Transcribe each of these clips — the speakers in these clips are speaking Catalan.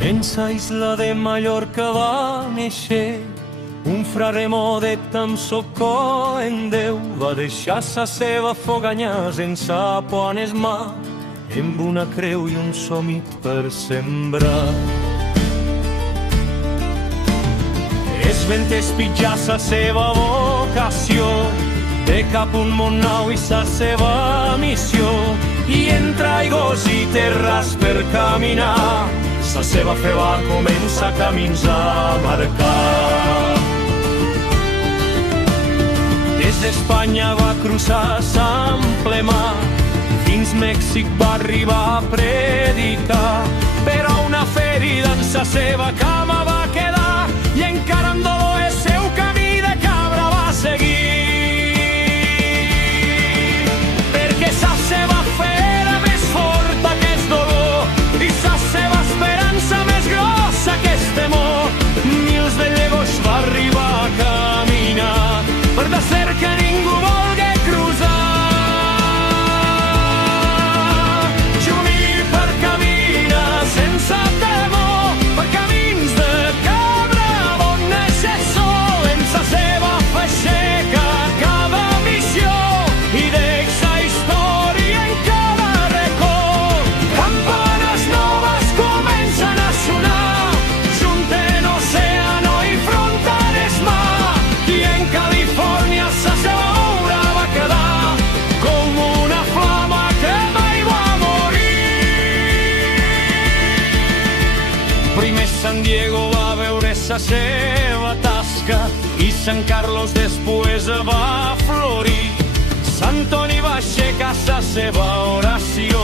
En sa isla de Mallorca va néixer un frare modet amb socor en Déu. Va deixar sa seva foganya sense por en es mà, amb una creu i un somni per sembrar. Es ventes pitjar sa seva vocació, de cap un món nou i sa seva missió, i entre aigües i terres per caminar, sa seva fe va començar camins a marcar. Des d'Espanya va cruzar s'ample mar, fins Mèxic va arribar a predicar, però una ferida en sa seva cama va quedar, i encara amb dolor el seu camí de cabra va seguir. Perquè sa seva fe era més forta que el dolor, i sa seva esperança més grossa que el temor. Mils de llegos va arribar a caminar per desert que ningú volgué cruzar. Juníper camina sense temor per camins de cabra on neix el sol. En sa seva fe aixeca cada missió i deixa història en cada racó. Campanes noves comencen a sonar, junten océano i fronteres mar, i en Califòrnia sa seva obra va quedar com una flama que mai va morir. Primer San Diego va veure sa seva tasca, i San Carlos després va florir. Sant Toni va aixecar sa seva oració,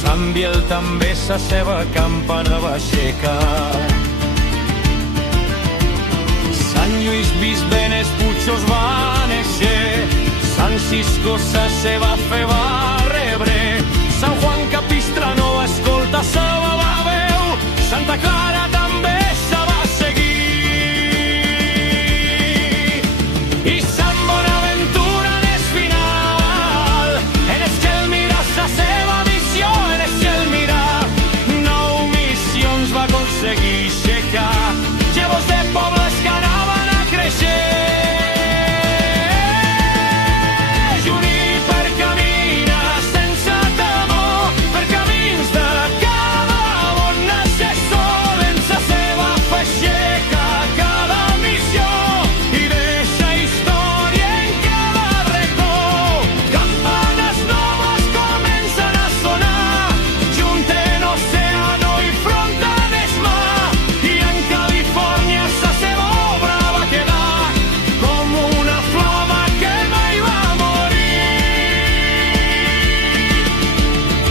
Sant Biel també sa seva campana va aixecar. Sant Lluís Bisbe en els Puigos va néixer, Sant Cisco sa seva fe va rebre, Sant Juan Capistrano va escoltar sa va veu, Santa Clara també sa va seguir, i Sant Bonaventura en el final, en el que el mira sa seva missió, en el que el mira 9 missions va aconseguir aixecar, llavors de pobles que anaven a créixer. Juníper camina sense temor per camins de cabra on neix el sol. En sa seva fe aixeca cada missió i deixa història en cada racó. Campanes noves comencen a sonar, junten océano i fronteres mar, i en Califòrnia sa seva obra va quedar com una flama que mai va morir.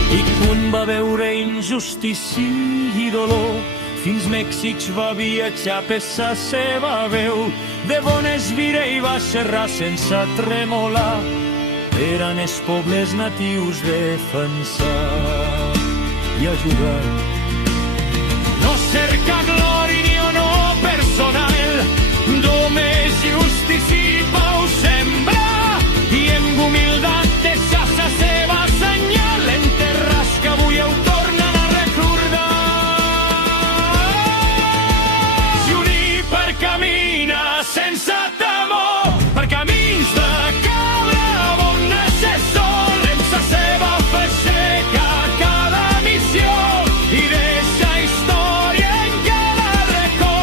I quan va veure injustícia i dolor, fins Mèxic va viatjar per sa seva veu. De bones vira i va xerrar sense tremolar, eren els pobles natius defensar i ajudar. No cerca glòria ni honor personal, només justícia i pau sembrar, i amb humilitat deixar sa seva senyal en terres que avui ho tornen a recordar. Juníper camina sense temor per camins de cabra on neix el sol. En sa seva fe aixeca cada missió i deixa història en cada racó.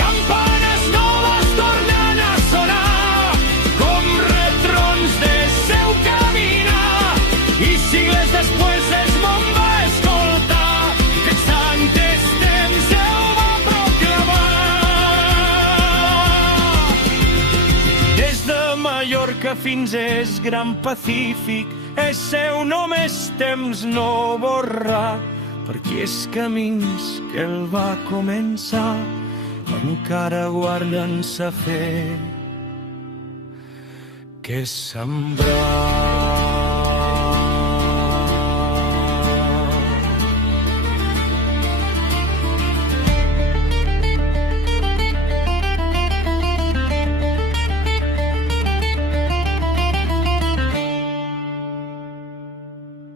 Campanes noves tornen a sonar com retrons del seu caminar, i sigles després el món va escoltar que els antes temps ho va proclamar. Des de Mallorca fins al Gran Pacífic, el seu nom és temps no borrar, perquè els camins que el va començar encara guarden sa fe que sembrar.